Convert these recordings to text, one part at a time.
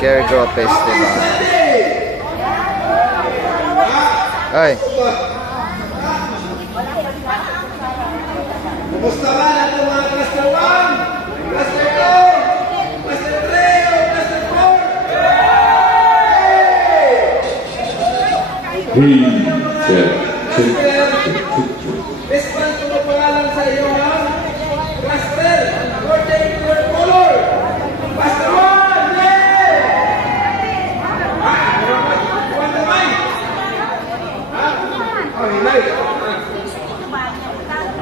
Caregrow Festival. Ay. Kumusta ba natin mga Cluster 1? Cluster 2? Cluster 3? O Cluster 4? Best friend ko na pangalan sa iyo ha? Cluster, according to your color. Cluster 1! Yay! One the mic! Oh, hinay.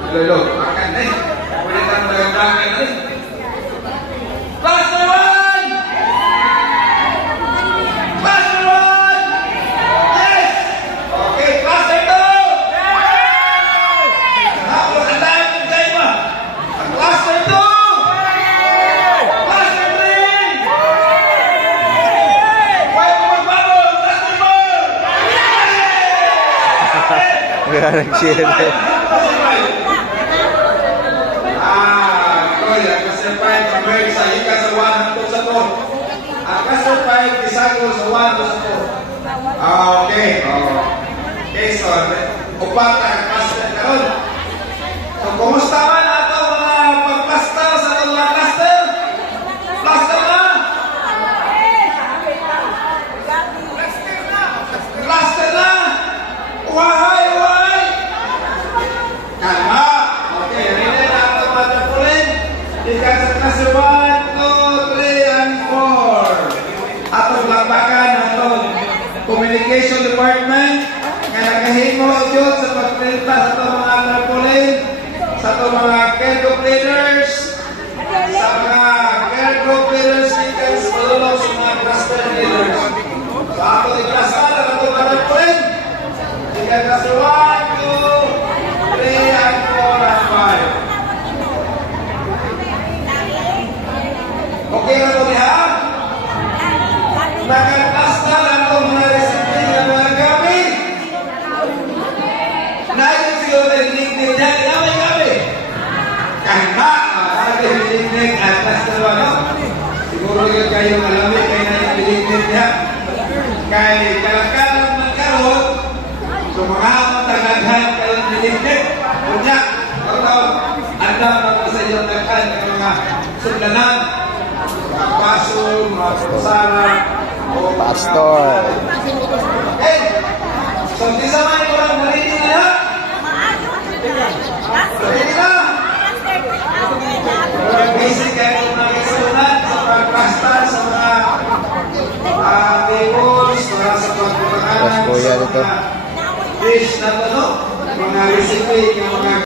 Lolo, makan eh. Boleh kan magandang eh. Cluster 1! Cluster 1! Yes! Okay, Cluster 2! Ako ang dahil ng kayo mo. Cluster 2! Cluster 3! Huwag mo magbago! Cluster 4! Kaya nag-share eh. Kasepay, Camille, sa ika sa 1 hangtod sa 4. Kasepay, Kisagol sa 1 hangtod sa 4. Okay. Okay, so, upat na cluster karon. So, kumusta man ato mga pag-cluster sa mga cluster? Cluster na? Cluster na? Wahay, wahay! Kalma! Okay, ready na ato mga tapunin. Ika sa cluster 1, 2, 3, and 4. Atong lakbakan atong communication department nga nakahimo yun sa pagpilta sa itong mga tarpaulin, sa itong mga care group leaders, sa mga care group leaders, speakers, malulong sa mga cluster leaders. So ato iklasan ang itong mga tarpaulin. Ika cluster 1, 2, 3, and 4, and 5. Okay na ito niya? Nakaklasta na itong mga recipe ng mga gamit. Naayos siguro na dinig-dig niya. Gamay-gamay. Kahit sabi dinig-dig at klasta ba, no? Siguro yun kayo malamig kayo na yung dinig-dig niya. Kaya kalakalang magkaroon, so mga matagaghan kayo dinig-dig. Kunya, andam naman sa iyong naghan ng mga suglanan. Paso, mga prosara, Pastor. hey! So, di sa mga kurang mariti na yan? Mariti na! Basic kayo mga kasunod sa pagpastar sa mga tables, para sa pagpapakanan, sa mga dish na ito, mga recipe, mga